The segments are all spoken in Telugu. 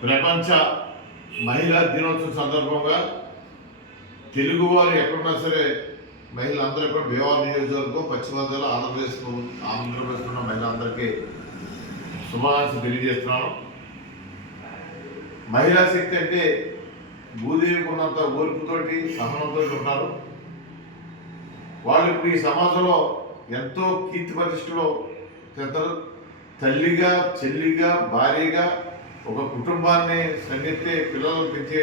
ప్రపంచ మహిళా దినోత్సవం సందర్భంగా తెలుగువారు ఎక్కడున్నా సరే మహిళలందరూ కూడా భీమవరం నియోజకవర్గం పశ్చిమ గోదావరి ఆంధ్రప్రదేశ్లో ఉన్న మహిళలందరికీ శుభాకాంక్షలు తెలియజేస్తున్నాను. మహిళా శక్తి అంటే భూదేవికి ఉన్నంత ఓర్పుతోటి సహనంతో ఉన్నారు. వాళ్ళు ఇప్పుడు ఈ సమాజంలో ఎంతో కీర్తి ప్రతిష్టలో తల్లిగా, చెల్లిగా, భార్యగా ఒక కుటుంబాన్ని సంగెత్తే పిల్లలను పెంచే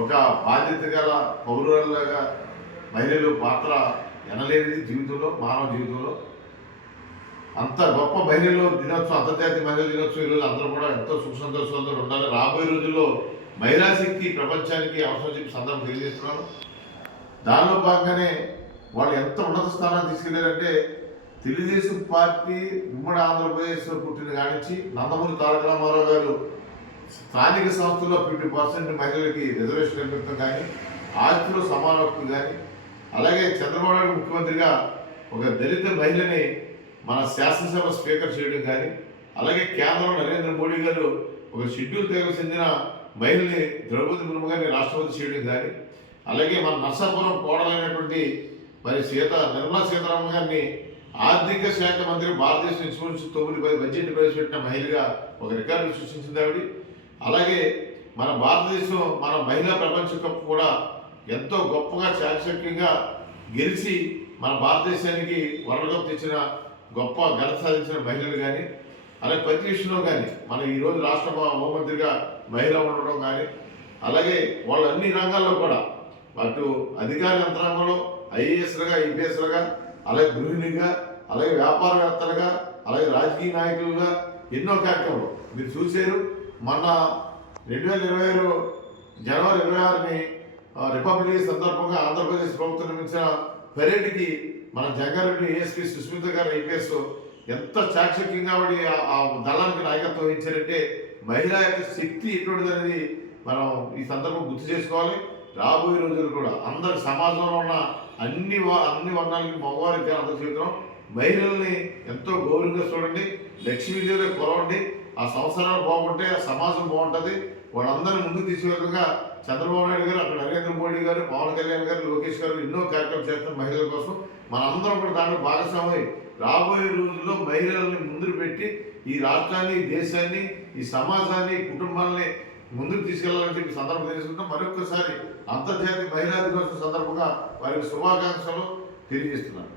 ఒక బాధ్యత గల పౌరులాగా మహిళలు పాత్ర ఎనలేనిది జీవితంలో, మానవ జీవితంలో. అంత గొప్ప మహిళలు దినోత్సవం, అంతర్జాతీయ మహిళల దినోత్సవం ఈరోజు అందరూ కూడా ఎంతో సుఖ సంతోషాలతో ఉండాలి. రాబోయే రోజుల్లో మహిళా శక్తి ప్రపంచానికి అవసరం చెప్పి సందర్భం తెలియజేస్తున్నాను. దానిలో భాగంగానే వాళ్ళు ఎంత ఉన్నత స్థానాన్ని తీసుకెళ్లారంటే తెలుగుదేశం పార్టీ ఉమ్మడి ఆంధ్రప్రదేశ్లో పుట్టిన కానించి నందమూరి తారక రామారావు గారు స్థానిక సంస్థల్లో 50% మహిళలకి రిజర్వేషన్ కల్పించడం కానీ, ఆస్తిలో సమాన హక్కు కానీ, అలాగే చంద్రబాబు నాయుడు ముఖ్యమంత్రిగా ఒక దళిత మహిళని మన శాసనసభ స్పీకర్ చేయడం కానీ, అలాగే కేంద్రంలో నరేంద్ర మోడీ గారు ఒక షెడ్యూల్ తెగకు చెందిన మహిళని ద్రౌపది ముర్ము గారిని రాష్ట్రపతి చేయడం కానీ, అలాగే మన నర్సాపురం కోడలైనటువంటి మరి నిర్మలా సీతారామన్ గారిని ఆర్థిక శాఖ మంత్రి భారతదేశం ఇన్సూరెన్స్ 9 బడ్జెట్ ప్రవేశపెట్టిన మహిళగా ఒక రికార్డు సృష్టించింది ఆవిడ. అలాగే మన భారతదేశం మన మహిళా ప్రపంచ కప్ కూడా ఎంతో గొప్పగా చాకచక్యంగా గెలిచి మన భారతదేశానికి వరల్డ్ కప్ తెచ్చిన గొప్ప ఘనత సాధించిన మహిళలు కానీ, అలాగే ప్రతి విషయంలో కానీ మన ఈరోజు రాష్ట్ర హోంమంత్రిగా మహిళ ఉండడం కానీ, అలాగే వాళ్ళు అన్ని రంగాల్లో కూడా అటు అధికార యంత్రాంగంలో ఐఏఎస్లుగా, ఐపీఎస్లుగా, అలాగే గృహిణిగా, అలాగే వ్యాపారవేత్తలుగా, అలాగే రాజకీయ నాయకులుగా ఎన్నో కార్యక్రమాలు మీరు చూశారు. మొన్న 2025 జనవరి 26ని రిపబ్లిక్ డే సందర్భంగా ఆంధ్రప్రదేశ్ ప్రభుత్వం నిర్మించిన పరేడ్కి మన జంగారెడ్డి ఏఎస్పీ సుస్మిత గారు ఐపీఎస్ ఎంత చాకచక్యంగా ఆ దళానికి నాయకత్వం వహించారంటే మహిళా యొక్క శక్తి ఎటువంటిది అనేది మనం ఈ సందర్భం గుర్తు చేసుకోవాలి. రాబోయే రోజులు కూడా అందరి సమాజంలో ఉన్న అన్ని వర్ణాలకి మగవారికి అందరి జీవితం మహిళల్ని ఎంతో గౌరవంగా చూడండి, లక్ష్మీదేవిగా కొలవండి. ఆ సంవత్సరాలు బాగుంటే ఆ సమాజం బాగుంటుంది. వాళ్ళందరినీ ముందుకు తీసుకెళ్ళగా చంద్రబాబు నాయుడు గారు, అక్కడ నరేంద్ర మోడీ గారు, పవన్ కళ్యాణ్ గారు, లోకేష్ గారు ఎన్నో కార్యక్రమాలు చేస్తున్న మహిళల కోసం మనందరం కూడా దాంట్లో భాగస్వామి. రాబోయే రోజుల్లో మహిళల్ని ముందు పెట్టి ఈ రాష్ట్రాన్ని, ఈ దేశాన్ని, ఈ సమాజాన్ని, ఈ కుటుంబాలని ముందుకు తీసుకెళ్లాలని చెప్పి సందర్భం తెలుసుకుంటాం. మరొకసారి అంతర్జాతీయ మహిళా దినోత్సవం సందర్భంగా వారికి శుభాకాంక్షలు తెలియజేస్తున్నాను.